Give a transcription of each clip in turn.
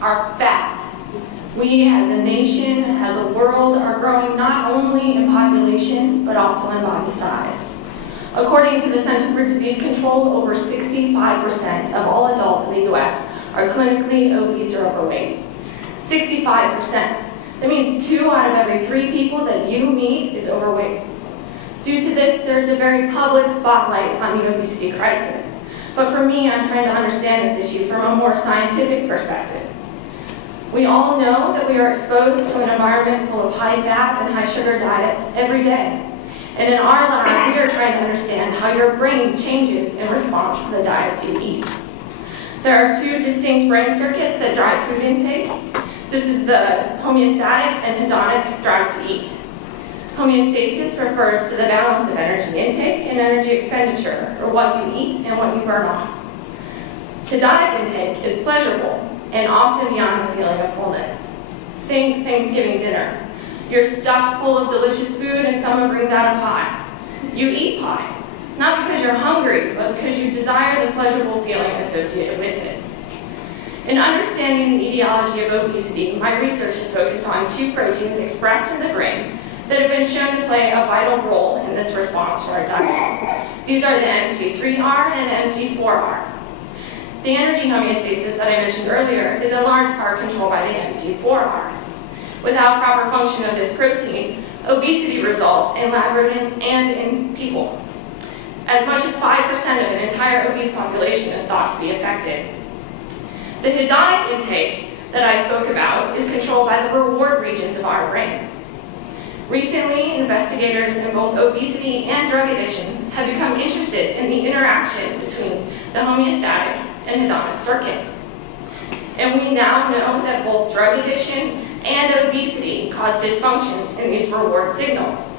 are fat. We as a nation, as a world, are growing not only in population, but also in body size. According to the Center for Disease Control, over 65% of all adults in the US are clinically obese or overweight. 65%. That means 2 out of every 3 people that you meet is overweight. Due to this, there's a very public spotlight on the obesity crisis. But for me, I'm trying to understand this issue from a more scientific perspective. We all know that we are exposed to an environment full of high fat and high sugar diets every day. And in our lab, we are trying to understand how your brain changes in response to the diets you eat. There are 2 distinct brain circuits that drive food intake. This is the homeostatic and hedonic drives to eat. Homeostasis refers to the balance of energy intake and energy expenditure, or what you eat and what you burn off. Hedonic intake is pleasurable and often beyond the feeling of fullness. Think Thanksgiving dinner. You're stuffed full of delicious food and someone brings out a pie. You eat pie, not because you're hungry, but because you desire the pleasurable feeling associated with it. In understanding the etiology of obesity, my research is focused on 2 proteins expressed in the brain that have been shown to play a vital role in this response to our diet. These are the MC3R and MC4R. The energy homeostasis that I mentioned earlier is in large part controlled by the MC4R. Without proper function of this protein, obesity results in lab rodents and in people. As much as 5% of an entire obese population is thought to be affected. The hedonic intake that I spoke about is controlled by the reward regions of our brain. Recently, investigators in both obesity and drug addiction have become interested in the interaction between the homeostatic and hedonic circuits. And we now know that both drug addiction and obesity cause dysfunctions in these reward signals.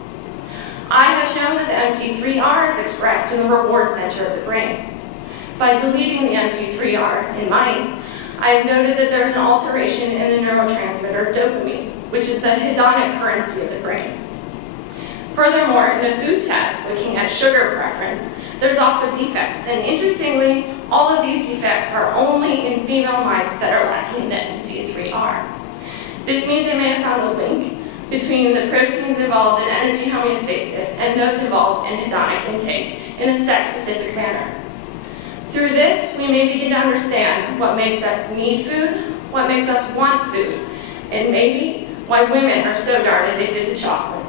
I have shown that the MC3R is expressed in the reward center of the brain. By deleting the MC3R in mice, I have noted that there's an alteration in the neurotransmitter dopamine, which is the hedonic currency of the brain. Furthermore, in a food test looking at sugar preference, there's also defects, and interestingly, all of these defects are only in female mice that are lacking the MC3R. This means I may have found a link between the proteins involved in energy homeostasis and those involved in hedonic intake in a sex-specific manner. Through this, we may begin to understand what makes us need food, what makes us want food, and maybe why women are so darn addicted to chocolate.